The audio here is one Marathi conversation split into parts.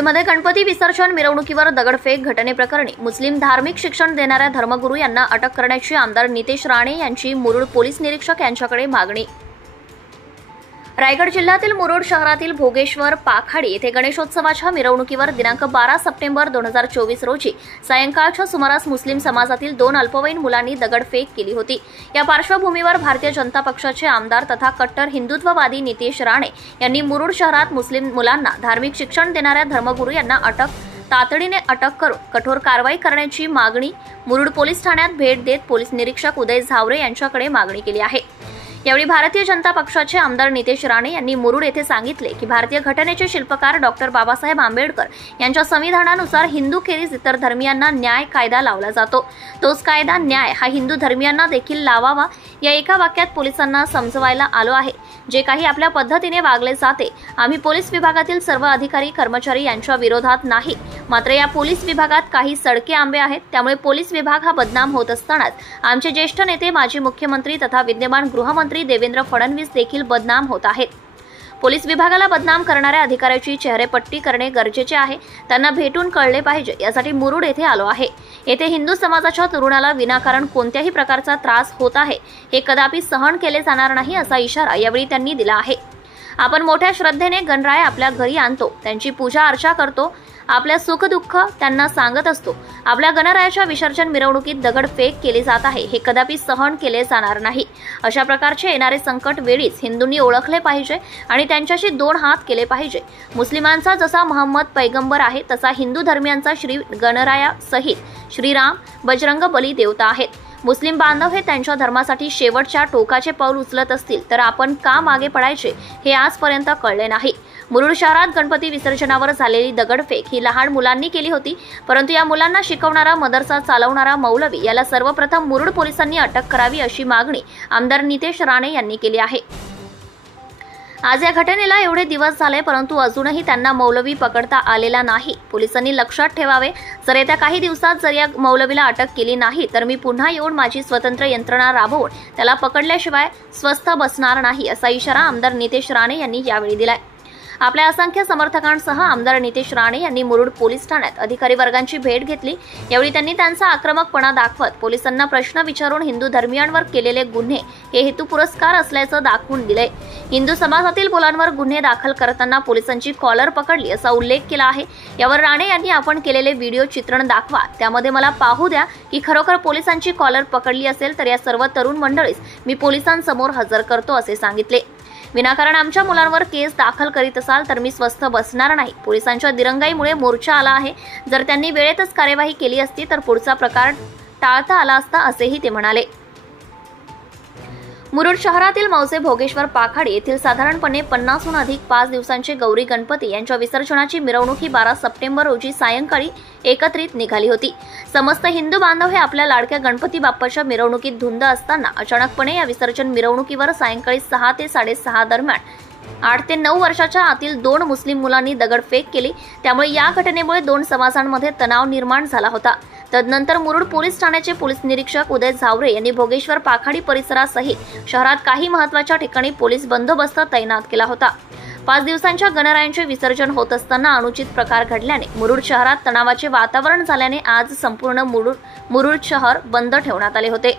मुरुडमध्ये गणपती विसर्जन मिरवणुकीवर दगडफेक घटनेप्रकरणी मुस्लिम धार्मिक शिक्षण देणाऱ्या धर्मगुरू यांना अटक करण्याची आमदार नितेश राणे यांची मुरुड पोलीस निरीक्षक यांच्याकडे मागणी। रायगड जिल्ह्यातील मुरुड शहरातील भोगेश्वर पाखाडी येथे गणेशोत्सवाच्या मिरवणुकीवर दिनांक 12 सप्टेंबर 2024 रोजी सायंकाळच्या सुमारास मुस्लिम समाजातील 2 अल्पवयीन मुलांनी दगडफेक केली होती। या पार्श्वभूमीवर भारतीय जनता पक्षाचे आमदार तथा कट्टर हिंदुत्ववादी नितेश राणे यांनी मुरुड शहरात मुस्लिम मुलांना धार्मिक शिक्षण देणाऱ्या धर्मगुरू यांना तातडीने अटक करून कठोर कारवाई करण्याची मागणी मुरुड पोलीस ठाण्यात भेट देत पोलीस निरीक्षक उदय झावरे यांच्याकडे मागणी केली आहे। यावेळी भारतीय जनता पक्षाचे आमदार नितेश राणे यांनी मुरुड येथे सांगितले की भारतीय घटनेचे शिल्पकार डॉक्टर बाबासाहेब आंबेडकर यांच्या संविधानानुसार हिंदूखेरीज इतर धर्मियांना न्याय कायदा लावला जातो। तोच कायदा न्याय हा हिंदू धर्मियांना देखील लावावा या एका वाक्यात पोलिसांना समजवायला आलो आहे। जे काही आपल्या पद्धतीने वागले जाते आम्ही पोलीस विभागातील सर्व अधिकारी कर्मचारी यांच्या विरोधात नाही, मात्र या पोलीस विभागात काही सडके आंबे आहेत, त्यामुळे पोलीस विभाग हा बदनाम होत असतानाच आमचे ज्येष्ठ नेते माजी मुख्यमंत्री तथा विद्यमान गृहमंत्री देवेंद्र फडणवीस देखील बदनाम होत आहेत। पोलीस विभागाला बदनाम करणाऱ्या अधिकाऱ्याची चेहरेपट्टी करणे गरजेचे आहे, त्यांना भेटून कळले पाहिजे। यासाठी मुरुड येथे आलो आहे। येथे हिंदू समाजाच्या तरुणाला विनाकारण कोणत्याही प्रकारचा त्रास होत आहे हे कदापि सहन केले जाणार नाही असा इशारा यावेळी त्यांनी दिला आहे। आपण मोठ्या श्रद्धेने गणराय आपल्या घरी आणतो, त्यांची पूजा अर्चा करतो, आपल्या सुख दुःख त्यांना सांगत असतो। आपल्या गणरायाच्या विसर्जन मिरवणुकीत दगडफेक केली जात आहे हे कदापि सहन केले जाणार नाही। अशा प्रकारचे येणारे संकट वेळीच हिंदूंनी ओळखले पाहिजे आणि त्यांच्याशी 2 हात केले पाहिजे। मुस्लिमांचा जसा मोहम्मद पैगंबर आहे तसा हिंदू धर्मियांचा श्री गणराया सहित श्रीराम बजरंग बली देवता आहेत। मुस्लिम बांधव हे त्यांच्या धर्मासाठी शेवटच्या टोकाचे पाऊल उचलत असतील तर आपण का मागे पडायचे हे आजपर्यंत कळले नाही। मुरुड शहरात गणपती विसर्जनावर झालेली दगडफेक ही लहान मुलांनी केली होती, परंतु या मुलांना शिकवणारा मदरसा चालवणारा मौलवी याला सर्वप्रथम मुरुड पोलिसांनी अटक करावी अशी मागणी आमदार नितेश राणे यांनी केली आहे। आज या घटनेला एवढे दिवस झाले परंतु अजूनही त्यांना मौलवी पकडता आलेला नाही। पोलिसांनी लक्षात ठेवावे, जर येत्या काही दिवसात जर या मौलवीला अटक केली नाही तर मी पुन्हा येऊन माझी स्वतंत्र यंत्रणा राबवून त्याला पकडल्याशिवाय स्वस्थ बसणार नाही असा इशारा आमदार नितेश राणे यांनी यावेळी दिलाय। आपल्या असंख्य समर्थकांसह आमदार नितेश राणे यांनी मुरुड पोलीस ठाण्यात अधिकारी वर्गांची भेट घेतली। यावेळी त्यांनी त्यांचा आक्रमकपणा दाखवत पोलिसांना प्रश्न विचारून हिंदू धर्मियांवर केलेले गुन्हे हे हेतू पुरस्कार असल्याचं दाखवून दिले। हिंदू समाजातील मुलांवर गुन्हे दाखल करताना पोलिसांची कॉलर पकडली असा उल्लेख केला आहे। यावर राणे यांनी आपण केलेले व्हिडिओ चित्रण दाखवा, त्यामध्ये मला पाहू द्या की खरोखर पोलिसांची कॉलर पकडली असेल तर या सर्व तरुण मंडळीस मी पोलिसांसमोर हजर करतो असे सांगितले। विनाकारण आमच्या मुलांवर केस दाखल करीत असाल तर मी स्वस्थ बसणार नाही। पोलिसांच्या दिरंगाईमुळे मोर्चा आला आहे, जर त्यांनी वेळेतच कार्यवाही केली असती तर पुढचा प्रकार टाळता आला असता असेही ते म्हणाले। मुरुड शहरातील मौजे भोगेश्वर पाखाडी येथील साधारणपणे 50हून अधिक 5 दिवसांचे गौरी गणपती यांच्या विसर्जनाची मिरवणूक ही 12 सप्टेंबर रोजी सायंकाळी एकत्रित निघाली होती। समस्त हिंदू बांधव हे आपल्या लाडक्या गणपती बाप्पाच्या मिरवणुकीत धुंद असताना अचानकपणे या विसर्जन मिरवणुकीवर सायंकाळी 6 ते 6:30 दरम्यान 8 ते 9 वर्षाच्या आतील 2 मुस्लिम मुलांनी दगडफेक केली। त्यामुळे या घटनेमुळे 2 समाजांमध्ये तणाव निर्माण झाला होता। तदनंतर मुरुड पोलीस ठाण्याचे पोलीस निरीक्षक उदय झावरे यांनी भोगेश्वर पाखाडी परिसरासहित शहरात काही महत्त्वाच्या ठिकाणी पोलीस बंदोबस्त तैनात केला होता। 5 दिवसांच्या गणरायांचे विसर्जन होत असताना अनुचित प्रकार घडल्याने मुरुड शहरात तणावाचे वातावरण झाल्याने आज संपूर्ण मुरुड शहर बंद ठेवण्यात आले होते।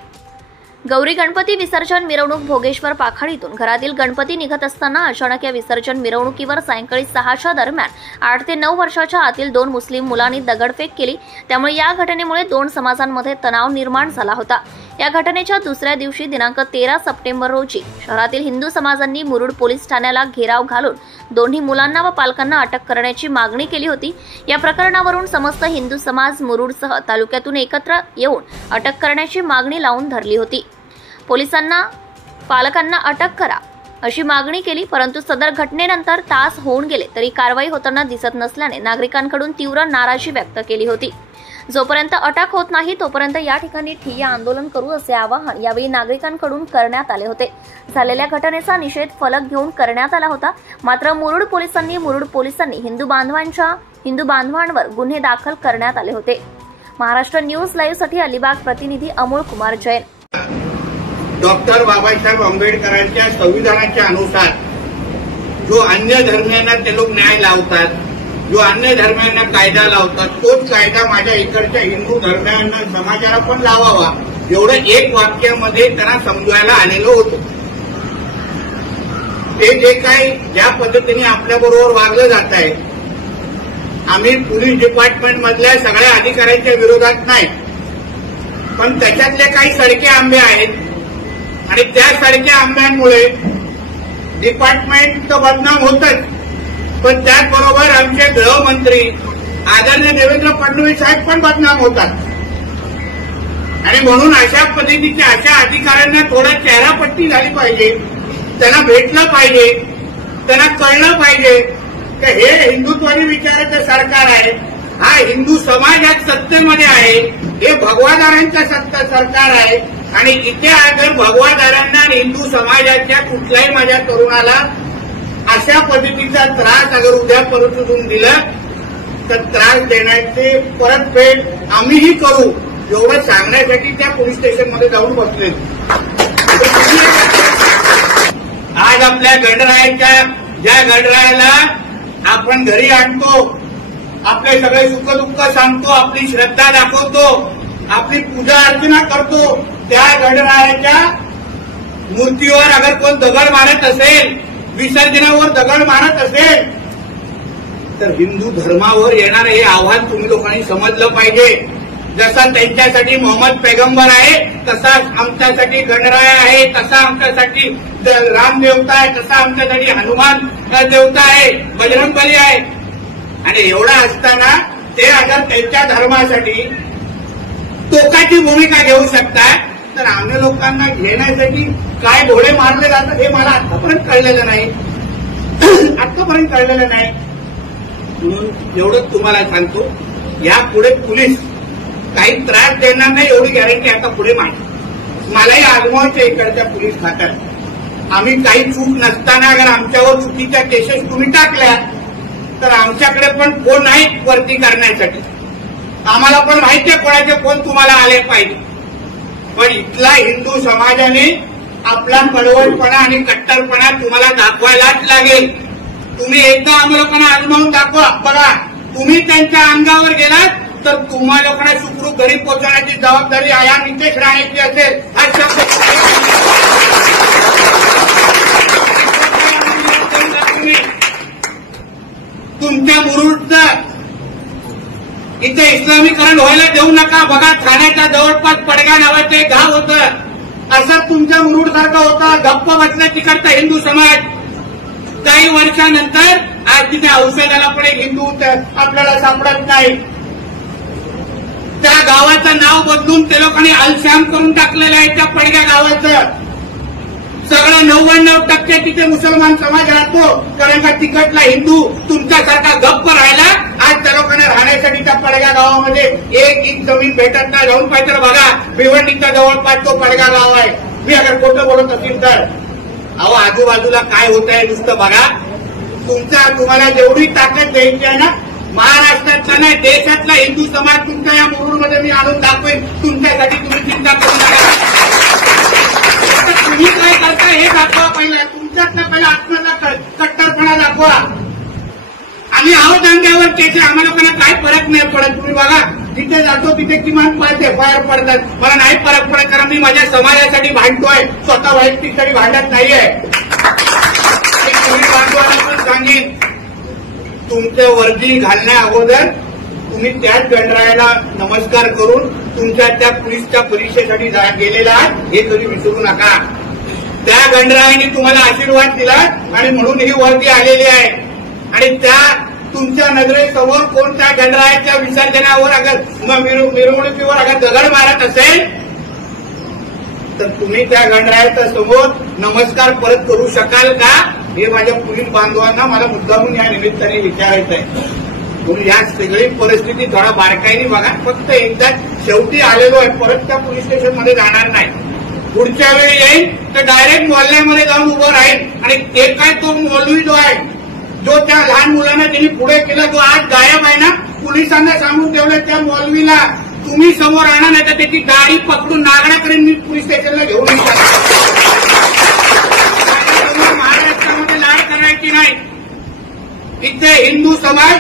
गौरी गणपती विसर्जन मिरवणूक भोगेश्वर पाखाडीतून घरातील गणपती निघत असताना अचानक या विसर्जन मिरवणुकीवर सायंकाळी 6च्या दरम्यान 8 ते 9 वर्षाच्या आतील 2 मुस्लिम मुलांनी दगडफेक केली। त्यामुळे या घटनेमुळे 2 समाजांमध्ये तणाव निर्माण झाला होता। या घटनेच्या दुसऱ्या दिवशी दिनांक 13 सप्टेंबर रोजी शहरातील हिंदू समाजांनी मुरुड पोलीस ठाण्याला घेराव घालून दोन्ही मुलांना व पालकांना अटक करण्याची मागणी केली होती। या प्रकरणावरून समस्त हिंदू समाज मुरुडसह तालुक्यातून एकत्र येऊन अटक करण्याची मागणी लावून धरली होती। पोलिसांना पालकांना अटक करा अशी मागणी केली, परंतु सदर घटनेनंतर तास होऊन गेले तरी कारवाई होताना दिसत नसल्याने नागरिकांकडून तीव्र नाराजी व्यक्त केली होती। जोपर्यंत अटक होत नाही तोपर्यंत या ठिकाणी ठिय्या आंदोलन करू असे आवाहन यावेळी नागरिकांकडून करण्यात आले होते। झालेल्या घटनेचा निषेध फलक घेऊन करण्यात आला होता, मात्र मुरुड पोलिसांनी हिंदू बांधवांवर गुन्हे दाखल करण्यात आले होते। महाराष्ट्र न्यूज लाईव्ह साठी अलिबाग प्रतिनिधी अमोल कुमार जैन। डॉक्टर बाबासाहेब आंबेडकरांच्या संविधानाच्या अनुसार जो अन्य धर्मियांना ते लोक न्याय लावतात जो अन्य धर्मांना कायदा लावतात तोच कायदा माझ्या इकडच्या हिंदू धर्मांना समाजाला पण लावावा एवढं एक वाक्यामध्ये त्यांना समजवायला आलेलो होतो. ते जे काही ज्या पद्धतीने आपल्याबरोबर वागलं जात आहे, आम्ही पोलीस डिपार्टमेंट मधल्या सगळ्या अधिकाऱ्यांच्या विरोधात नाही, पण त्याच्यातले काही सडके आंबे आहेत आणि त्या सडक्या आंब्यांमुळे डिपार्टमेंट तर बदनाम होतच, पण त्याचबरोबर आमचे गृहमंत्री आदरणीय देवेंद्र फडणवीस साहेब पण बदनाम होतात. आणि म्हणून अशा पद्धतीच्या अशा अधिकाऱ्यांना थोडा चेहरापट्टी झाली पाहिजे, त्यांना भेटलं पाहिजे, त्यांना कळलं पाहिजे की हे हिंदुत्वादी विचाराचं सरकार आहे, हा हिंदू समाज आज सत्तेमध्ये आहे, हे भगवादारांचं सरकार आहे आणि इथे अगर भगवादारांना आणि हिंदू समाजाच्या कुठल्याही माझ्या तरुणाला अशा पद्धतीचा त्रास अगर उद्या परतून दिला तर त्रास देण्याचे परतफेड आम्हीही करू एवढं सांगण्यासाठी त्या पोलीस स्टेशनमध्ये जाऊन बसले. आज आपल्या गणरायाच्या ज्या गणरायाला आपण घरी आणतो, आपले सगळे सुखदुःख सांगतो, आपली श्रद्धा दाखवतो, आपली पूजा अर्चना करतो, त्या गणरायाच्या मूर्तीवर अगर कोण दगड मारत असेल, विसर्जनावर दगड मारत असेल तर हिंदू धर्मावर येणारं हे आव्हान तुम्ही लोकांनी समजलं पाहिजे. जसा त्यांच्यासाठी मोहम्मद पैगंबर आहे, तसा आमच्यासाठी गणराय आहे, तसा आमच्यासाठी रामदेवता आहे, तसा आमच्यासाठी हनुमान देवता आहे, बजरंगबली आहे. आणि एवढा असताना ते अगर त्यांच्या धर्मासाठी टोकाची भूमिका घेऊ शकतात तर आम्ही लोकांना घेण्यासाठी काय घोडे मारले जातात हे मला आतापर्यंत कळलेलं नाही. म्हणून एवढंच तुम्हाला सांगतो, यापुढे पोलीस काही त्रास देणार नाही एवढी गॅरंटी आता पुढे मलाही आजमावायच्या इकडच्या पोलीस खात्यात. आम्ही काही चूक नसताना अगर आमच्यावर चुकीच्या केसेस तुम्ही टाकल्या तर आमच्याकडे पण फोन आहेत वरती करण्यासाठी. आम्हाला पण माहितीये कोणाचे फोन तुम्हाला आले पाहिजे, पण इथला हिंदू समाजाने आपला कडवटपणा आणि कट्टरपणा तुम्हाला दाखवायलाच लागेल. तुम्ही एकदा आम्हा लोकांना आजमावून दाखवा. बघा, तुम्ही त्यांच्या अंगावर गेलात तर तुम्हा लोकांना सुखरूप घरी पोहोचवण्याची जबाबदारी या नितेश राणेची असेल. हा शब्द तुमच्या मुरुडचं इथे इस्लामीकरण व्हायला देऊ नका. बघा, ठाण्याच्या जवळपास पडगा नावाचं एक गाव होतं, असं तुमच्या मुरुड सारखं होता. गप्प बसला तिकडचा हिंदू समाज. काही वर्षानंतर आज तिथे औषधाला पण एक हिंदू आपल्याला सापडत नाही. त्या गावाचं नाव बदलून ते लोकांनी अलश्याम करून टाकलेलं आहे. त्या पडग्या गावाचं सगळं 99% तिथे मुसलमान समाज राहतो, कारण का तिकडला हिंदू तुमच्यासारखा गप्प राहिला. आज त्या लोकांना राहण्यासाठी त्या पडग्या गावामध्ये 1 इंच जमीन भेटत नाही. जाऊन पाहिजे बघा, भिवंडीच्या जवळपास तो पडगा गाव आहे. मी अगर खोटं बोलत असेल तर अहो, आजूबाजूला काय होत आहे नुसतं बघा. तुम्हाला जेवढी ताकद द्यायची आहे ना, महाराष्ट्रातला नाही देशातला हिंदू समाज तुमच्या या मुरुडमध्ये मी आणून दाखवेन. तुमच्यासाठी तुम्ही चिंता करू नका. तुम्ही काय करता हे दाखवा. पहिला तुमच्यातला पहिला आत्म्याचा कट्टरपणा दाखवा. आम्ही आहोत अंगावर केसे, आम्हाला लोकांना काय फरक नाही पडत. तुम्ही बघा, जिथे जातो तिथे किमान 5 FIR पडतात. मला नाही फरक पडत, कारण मी माझ्या समाजासाठी भांडतोय, स्वतः वैयक्तिकसाठी भांडत नाहीये. पोलीस बांधवांना पण सांगेन, तुमचं वर्दी घालण्या अगोदर तुम्ही त्याच गणरायाला नमस्कार करून तुमच्या त्या पोलीसच्या परीक्षेसाठी गेलेला हे कधी विसरू नका. त्या गणरायाने तुम्हाला आशीर्वाद दिला आणि म्हणून ही वर्दी आलेली आहे. आणि त्या तुमच्या नजरेसमोर कोण त्या गणरायाच्या विसर्जनावर अगर मिरवणुकीवर अगर दगड मारत असेल तर तुम्ही त्या गणरायाच्या समोर नमस्कार परत करू शकाल का, हे माझ्या पोलीस बांधवांना मला मुद्दामून या निमित्ताने विचारायचं आहे. म्हणून या सगळी परिस्थिती थोडा बारकाईने बघा. फक्त एकदा शेवटी आलेलो आहे, परत त्या पोलीस स्टेशनमध्ये जाणार नाही. पुढच्या वेळी येईल तर डायरेक्ट मोहल्ल्यामध्ये जाऊन उभं राहील. आणि ते काय तो मौलवी जो आहे, जो त्या लहान मुलांना त्यांनी पुढे केला, जो आज गायब आहे ना, पोलिसांना सांगून ठेवलं त्या मौलवीला तुम्ही समोर आणा, नाही तर त्याची गाडी पकडून नागडा करेन मी पोलीस स्टेशनला घेऊन येतात. महाराष्ट्रामध्ये लाड करायची नाही. इथे हिंदू समाज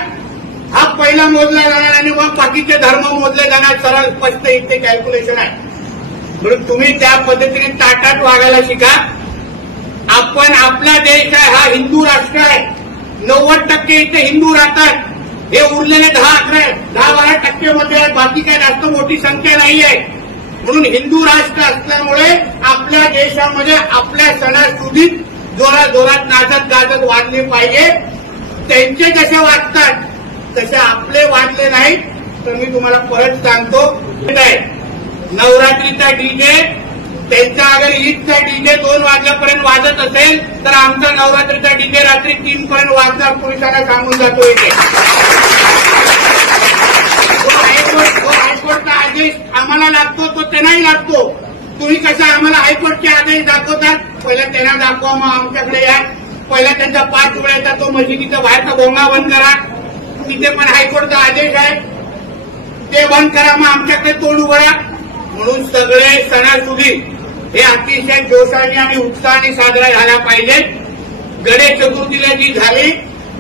हा पहिला मोजला जाणार आणि मग बाकीचे धर्म मोजले जाणार. सरळ स्पष्ट इथे कॅल्क्युलेशन आहे. म्हणून तुम्ही त्या पद्धतीने ताटात वागायला शिका. आपण आपला देश आहे, हा हिंदू राष्ट्र आहे. 90% इथे हिंदू राहतात. हे उरलेले 10-12% मध्ये आहेत. बाकी काय जास्त मोठी संख्या नाही आहे. म्हणून हिंदू राष्ट्र असल्यामुळे आपल्या देशामध्ये आपल्या सणासुदीत जोरात नाचत गाजत वाजले पाहिजे. त्यांचे जसे वाजतात तसे आपले वाजले नाहीत. तर मी तुम्हाला परत सांगतो, नवरात्रीचा डीजे त्यांचा अगर ईदचा डीजे 2 वाजल्यापर्यंत वाजत असेल तर आमचा नवरात्रीचा डीजे रात्री 3 पर्यंत वाजणार. पोलिसांना सांगून जातो इथे. हायकोर्टचा आदेश आम्हाला लागतो तो त्यांनाही लागतो. तुम्ही कसा आम्हाला हायकोर्टचे आदेश दाखवतात, पहिला त्यांना दाखवा मग आमच्याकडे या. पहिला त्यांचा 5 वेळेचा तो मशिदीचा बाहेरचा भोंगा बंद करा. तिथे पण हायकोर्टचा आदेश आहे, ते बंद करा. मग आमच्याकडे तोंड उघडा. म्हणून सगळे सणासुदी हे अतिशय जोशाने आणि उत्साहाने साजरा झाला पाहिजे. गणेश चतुर्थीला जी झाली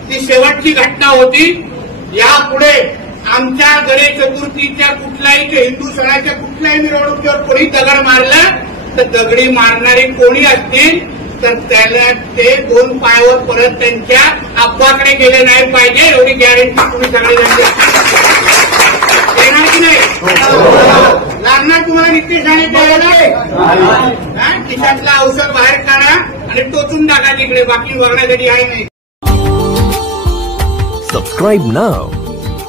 ती शेवटची घटना होती. यापुढे आमच्या गणेश चतुर्थीच्या कुठल्याही हिंदू सणाच्या कुठल्याही मिरवणुकीवर कोणी दगड मारला तर दगडी मारणारे कोणी असतील तर त्याला ते 2 पायावर परत त्यांच्या अब्बाकडे गेले नाही पाहिजे. एवढी गॅरंटी तुम्ही सगळेजण देणार की नाही? लागणार तुम्हाला नित्य शाळेत द्यायला. खिशातलं औषध बाहेर काढा आणि टोचून टाका तिकडे. बाकी बघण्यासाठी आहे नाही. Subscribe now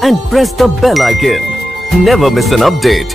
and press the bell icon. Never miss an update.